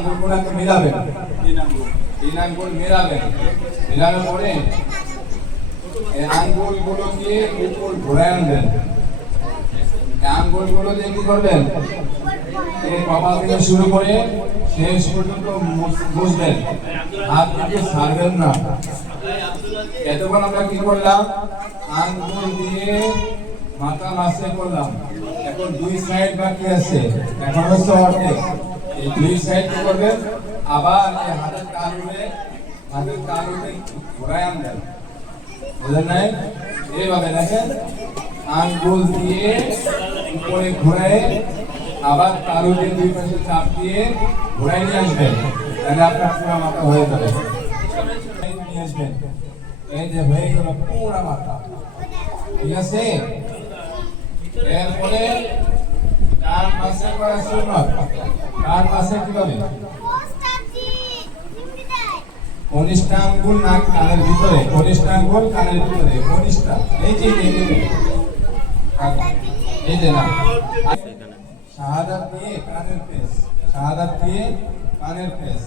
আঙ্গুলগুলোকে মিলাবেন, তিন আঙ্গুল মিলাবেন, মিলানোর পরে এই আঙ্গুলগুলোকে উপর ঘুরায় আনবেন। আঙ্গুলগুলো দিয়ে কি করবেন, এই কপাল থেকে শুরু করে শেষ পর্যন্ত মুছবেন, হাত থেকে ছাড়বেন না। এতক্ষণ আমরা কি করলাম, আঙ্গুল দিয়ে মাথা মাসে করলাম, এখন দুই সাইড বাকি আছে, এখন হচ্ছে অর্ধেক। এই দুই সাইড কি করবেন, আবার এই হাতের তালুতে ঘোরায় আনবেন, বুঝলেন নাই? এইভাবে দেখেন, আঙ্গুল দিয়ে উপরে ঘুরায় আবার তালুতে দুই পাশে চাপ দিয়ে ঘুরাই নিয়ে আসবেন, তাহলে আপনার পুরো মাথা হয়ে যাবে। নিয়ে আসবেন, এই যে হয়ে গেল পুরো মাথা, ঠিক আছে? এরপরে কান পাশে করা সুন্নত। কান পাশে কিভাবে, কনিষ্ঠ আঙ্গুল নাক কানের ভিতরে, কনিষ্ঠ আঙ্গুল কানের ভিতরে, কনিষ্ঠ এই যে এই যে না, শাহাদাত দিয়ে কানের পেশ, শাহাদাত দিয়ে কানের পেশ,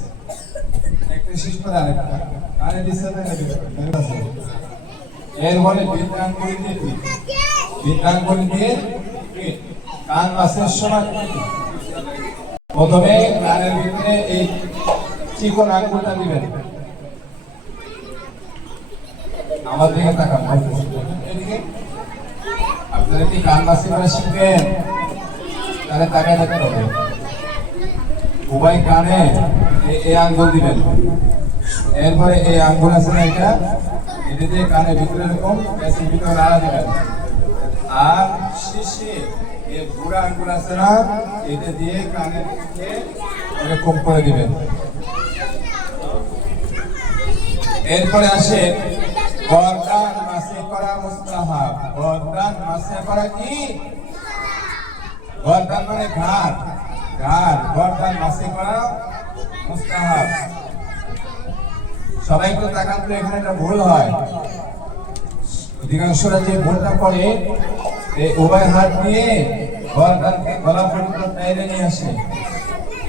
একটা শেষ করে আরেকটা কানের দিচ্ছে না, এরপরে বৃদ্ধাঙ্গুল দিয়ে পিঠ, বৃদ্ধাঙ্গুল দিয়ে পিঠ, কান পাশের সময় প্রথমে কানের ভিতরে এই চিকন আঙ্গুলটা দিবেন, আমার দিকে তাকান, এদিকে। আপনারা কি কান বাসি করে শিখবেন, তাহলে তাকায় দেখতে হবে। উভয় কানে এই আঙ্গুল দিবেন, এরপরে এই আঙ্গুল আছে না এটা, এটা দিয়ে কানের ভিতরে এরকম গ্যাসের ভিতরে নাড়া দিবেন, আর শেষে এই বুড়া আঙ্গুল আছে না, এটা দিয়ে কানের দিকে এরকম করে দিবেন। এরপরে আসে গর্দান মাসে করা মুস্তাহাব। গর্দান মাসে করা কি? গর্দান মানে ঘাড়, ঘাড়, গর্দান মাসে করা মুস্তাহাব। সবাই তো তাকালে এখানে একটা ভুল হয়, অধিকাংশরা যে ভুলটা করে এই উভয় হাত দিয়ে গর্দানকে গলা পর্যন্ত টাইনে নিয়ে আসে,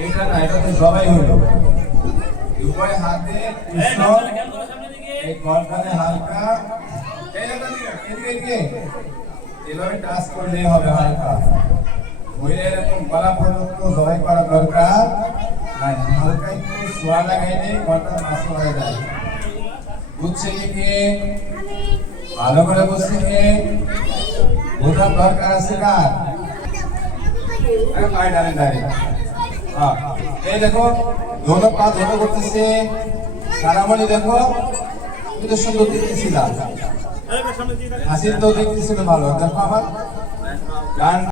এটা না, এটা তো সবাই হলো। উভয় হাতে কৃষ্ণ এই গর্দানে হালকা এভাবে টাচ করলে হবে, হালকা হইলে এরকম গলা পর্যন্ত জবাই করা দরকার নাই, হালকা একটু ছোঁয়া লাগাইলে গর্দান মাছ হয়ে যায়। বুঝছে কি? ভালো করে বুঝছে কি? বোঝার দরকার আছে কার? পায়ে ডালেন ডাইরেক্ট। এই দেখো দোনো পা ধরে করতেছে, কারামণি দেখো কিন্তু সুন্দর দেখতেছিলাম, হাসির তো দেখতেছিল ভালো। দেখো আমার গান